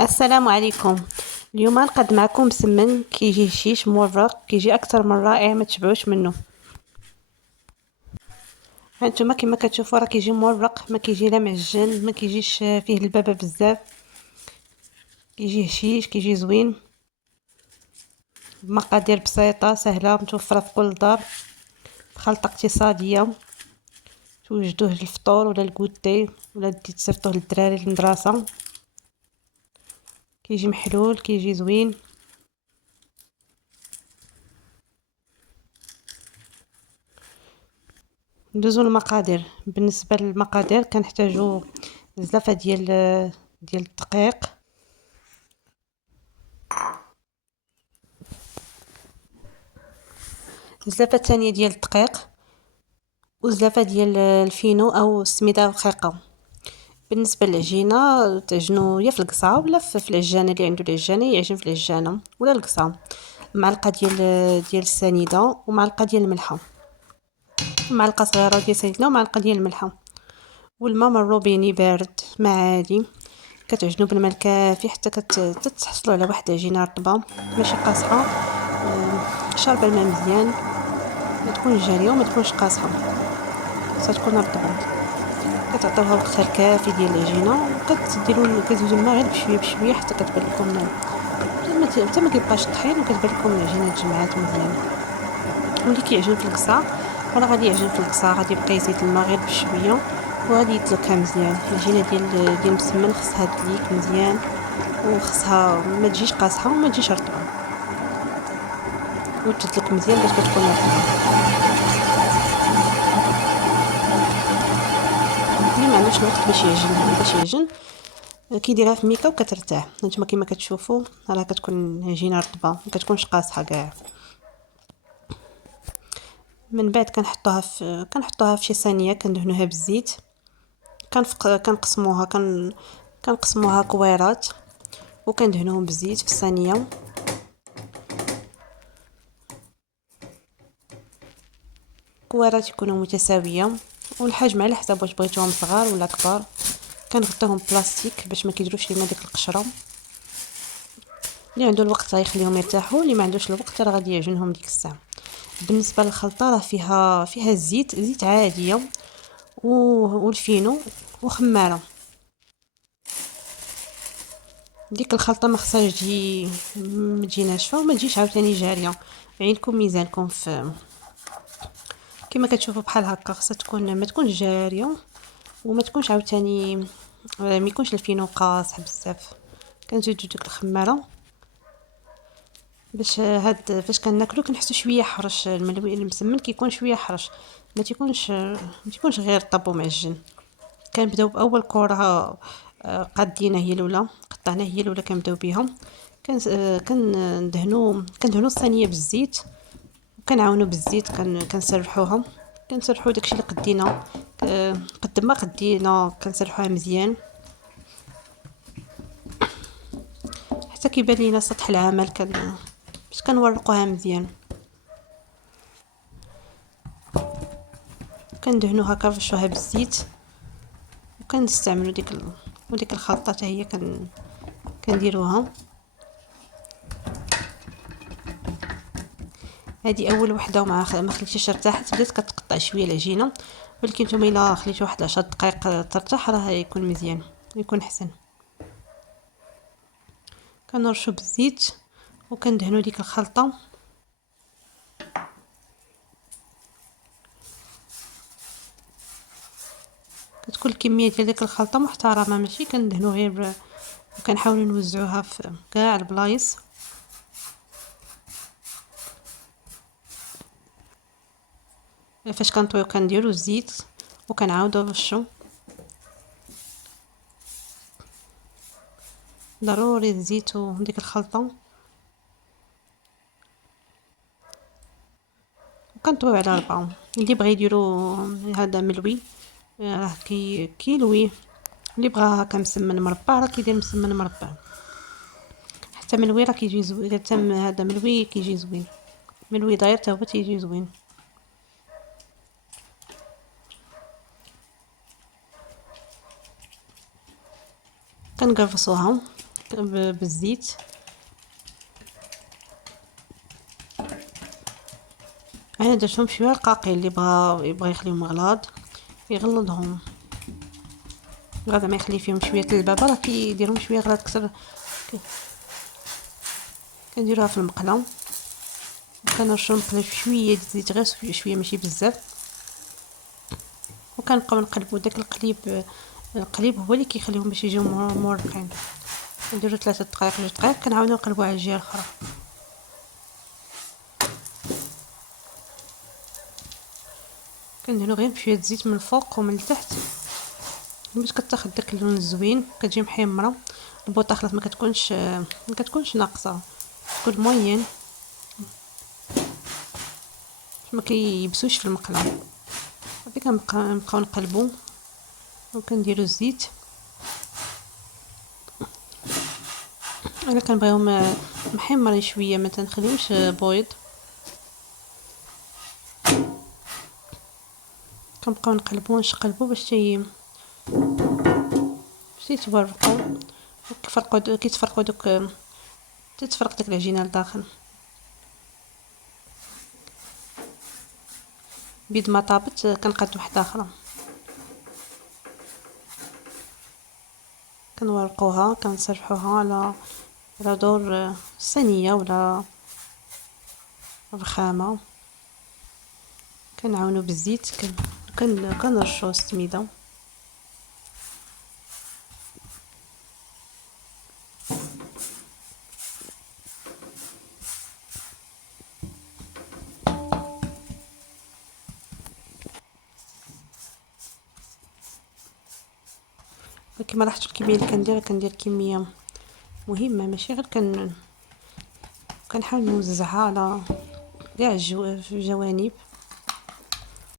السلام عليكم. اليوم غنقد معكم مسمن كيجي هشيش مورق، كيجي اكثر من رائع، ما تشبعوش منه. هانتوما كما كتشوفوا راه كيجي مورق، ما كيجي لا معجن، ما كيجيش فيه البابه بزاف، كيجي هشيش، كيجي زوين. مقادير بسيطه سهله متوفره في كل دار، خلطه اقتصاديه توجدوه للفطور ولا الكوتي ولا تصيفطوه للدراري للمدرسه. كيجي محلول، كيجي زوين. ندوزو المقادير. بالنسبه للمقادير كنحتاجو بزاف ديال الدقيق، زلافه ثانيه ديال الدقيق، وزلافه ديال الفينو او السميده رقيقه. بالنسبه للعجينه تعجنوا يا في القصعه ولا في العجانه، اللي عنده العجانه يعجن في العجانه ولا القصعه. معلقه ديال السنيده ومعلقه ديال الملحه، معلقه صغيره ديال السنيده ومعلقه ديال الملحه، والماء من الروبيني بارد ما عادي. كتعجنوا بالماء الكافي حتى تتحصلوا على واحد العجينه رطبه ماشي قاصحه. شاربه الماء مزيان، ما تكونش جاريه وما تكونش قاصحه، خاصها تكون رطبه. كتعطيوها وقتها الكافي ديال العجينه، وكتديروا كتزيدوا الماء غير بشويه بشويه حتى كتبان لكم حتى ما كيبقاش طحين، وكتبان لكم العجينه تجمعات مزيان. واللي كيعجن في القصعه راه غادي يعجن في القصعه، غادي يبقى يزيد الماء غير بشويه وغادي يدلكها مزيان. العجينه ديال المسمن خصها تدليك مزيان، وخصها ما تجيش قاصحه وما تجيش رطبه، وتدلك مزيان باش كتكون رطبه. اللي ما عندوش الوقت باش يعجن كيديرها في ميكا وكترتاح. نتوما كما كتشوفوا راه كتكون عجينه رطبه، ما كتكونش قاصحه كاع. من بعد كنحطوها في شي صينيه، كندهنوها بالزيت. كنقسموها كويرات وكندهنوهم بالزيت في الصينيه. كويرات يكونوا متساويه، والحجم على حسب واش بغيتوهم صغار ولا كبار. كنغطيوهم بلاستيك باش ما كيديروش لينا ديك القشره. اللي عنده الوقت غيخليهم يرتاحوا، اللي ما عندوش الوقت راه غادي يعجنهم ديك الساعه. بالنسبه للخلطه راه فيها زيت عاديه والفينو وخماره. ديك الخلطه ما خصهاش تجي ناشفه وما تجيش عاوتاني جاريه. عينكم ميزانكم في كما كتشوفوا بحال هكا، خصها تكون ما تكونش جاريه وما تكونش عاوتاني ما يكونش الفينو قاصح بزاف. كنزيدو ديك الخماره باش فاش كناكلو كنحسو شويه حرش. المسمن كيكون شويه حرش، ما تيكونش غير طاب ومعجن. كنبداو باول كره قادينها هي الاولى، قطعناها هي الاولى كنبداو بها. كندهنو الصينيه بالزيت، وكنعاونو بالزيت كنسرحو داكشي اللي قدينا. قد ما قدينا كنسرحوها مزيان حتى كيبان لينا سطح العمل باش كنورقوها مزيان. كندهنوها كنرشوها بالزيت، وكنستعملوا وديك الخلطه حتى هي كنديروها. هذه اول وحده وما ما خليتيش ارتاحت، بدات كتقطع شويه العجينه، ولكن نتوما الا خليتو واحد 10 دقائق ترتاح راه يكون مزيان، يكون حسن. كنرشو بالزيت وكندهنوا ديك الخلطه. كتكون الكميه ديال ديك الخلطه محترمه، ماشي كندهنوا غير، وكنحاولوا نوزعوها في كاع البلايص. فاش كنطويو كنديروا الزيت وكنعاودوا نرشوا. ضروري الزيت وديك الخلطه. وكنطويو على 4. اللي بغى يديروا هذا ملوي راه كيلوي، اللي بغى هكا مسمن مربع راه كيدير مسمن مربع. حتى ملوي راه كيجي زوين، حتى هذا ملوي كيجي زوين، ملوي داير حتى هو تيجي زوين. كنقرصوها بالزيت. انا درتهم شويه رقاقين، اللي يبغى يخليهم غلاض يغلظهم، غدا ما يخلي فيهم شويه اللبابه راه كيديرهم شويه غلاض اكثر. كنديروها في المقله، وكنرشو المقله شويه د الزيت، غير شويه ماشي بزاف، وكنبقاو نقلبوا داك القليب هو اللي كيخليهم باش يجيو مورقين. نديرو 3 دقائق 2 دقائق، كنعاودو نقلبوا على الجهه الاخرى. كندهنو غير بشويه زيت من الفوق ومن التحت باش كتاخد داك اللون الزوين، كتجي محمره. البوطاخلات ما كتكونش ناقصه، تكون موين ما كيبسوش في المقله. صافي كنبقاو نقلبو وكنديرو الزيت. انا كنبغيهم محمرين شويه، ما تنخليهمش بويض. كنبقاو نقلبو ونشقلبو باش يتورقوا، كيتفرقوا دوك، تتفرق داك العجينه لداخل. بيد ما طابت كنقاد واحده اخرى، كنورقوها كنسرحوها على دور صينيه ولا رخامه. كنعاونو بالزيت، كنرشو السميده. كما لاحظتوا الكميه اللي كندير كميه مهمه، ماشي غير كنحاول نوزعها على كاع الجوانب.